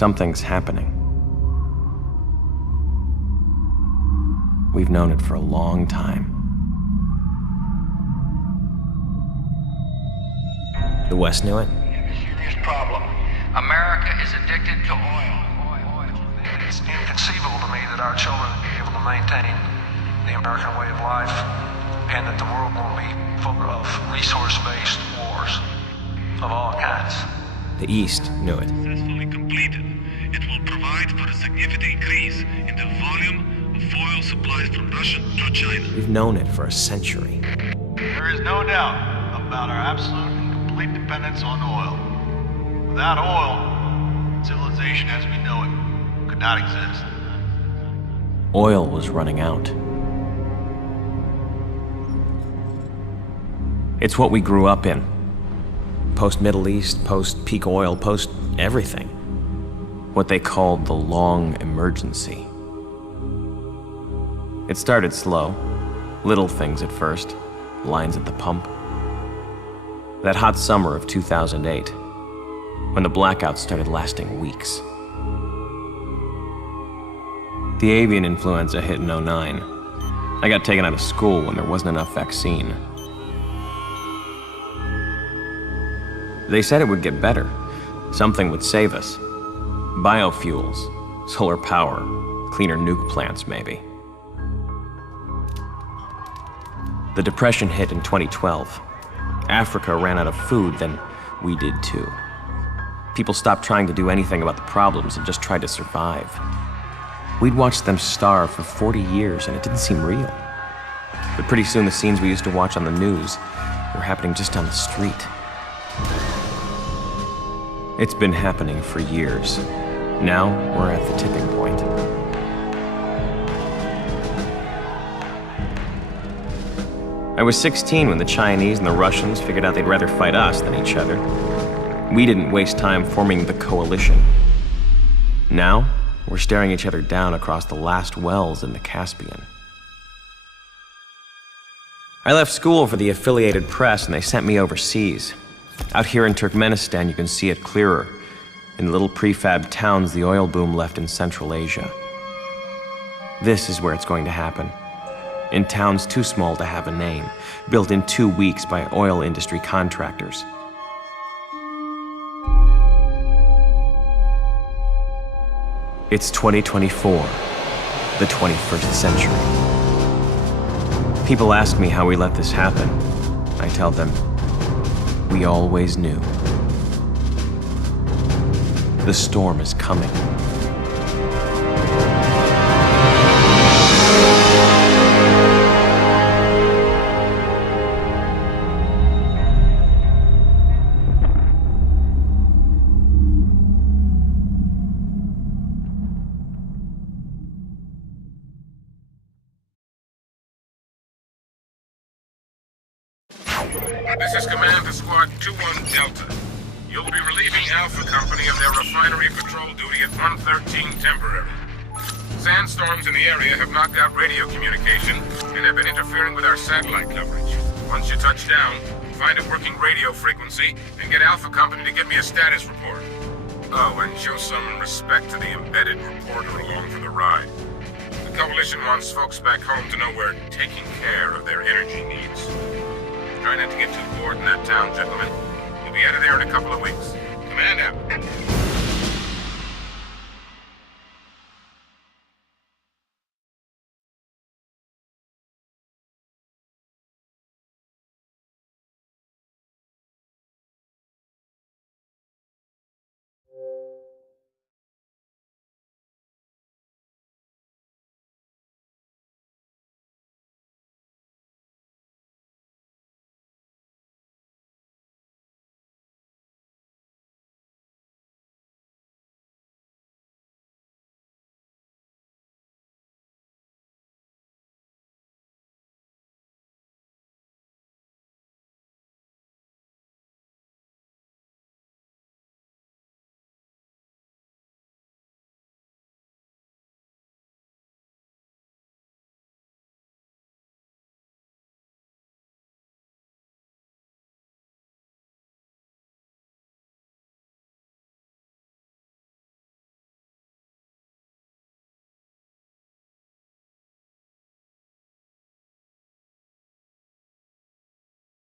Something's happening. We've known it for a long time. The West knew it? We have a serious problem. America is addicted to oil. It's inconceivable to me that our children will be able to maintain the American way of life and that the world will be full of resource-based wars of all kinds. The East knew it. Successfully completed, it will provide for a significant increase in the volume of oil supplies from Russia to China. We've known it for a century. There is no doubt about our absolute and complete dependence on oil. Without oil, civilization as we know it could not exist. Oil was running out. It's what we grew up in. Post-Middle East, post-peak oil, post-everything. What they called the long emergency. It started slow. Little things at first. Lines at the pump. That hot summer of 2008, when the blackouts started lasting weeks. The avian influenza hit in '09. I got taken out of school when there wasn't enough vaccine. They said it would get better. Something would save us. Biofuels, solar power, cleaner nuke plants maybe. The Depression hit in 2012. Africa ran out of food, then we did too. People stopped trying to do anything about the problems and just tried to survive. We'd watched them starve for 40 years and it didn't seem real. But pretty soon the scenes we used to watch on the news were happening just down the street. It's been happening for years. Now we're at the tipping point. I was 16 when the Chinese and the Russians figured out they'd rather fight us than each other. We didn't waste time forming the coalition. Now, we're staring each other down across the last wells in the Caspian. I left school for the affiliated press and they sent me overseas. Out here in Turkmenistan, you can see it clearer. In little prefab towns the oil boom left in Central Asia. This is where it's going to happen. In towns too small to have a name, built in 2 weeks by oil industry contractors. It's 2024, the 21st century. People ask me how we let this happen. I tell them, we always knew. The storm is coming. This is Command to Squad 2-1 Delta. You'll be relieving Alpha Company of their refinery patrol duty at 113 temporary. Sandstorms in the area have knocked out radio communication and have been interfering with our satellite coverage. Once you touch down, find a working radio frequency and get Alpha Company to give me a status report. Oh, and show some respect to the embedded reporter along for the ride. The Coalition wants folks back home to know we're taking care of their energy needs. Try not to get too bored in that town, gentlemen. We'll be out of there in a couple of weeks. Command out.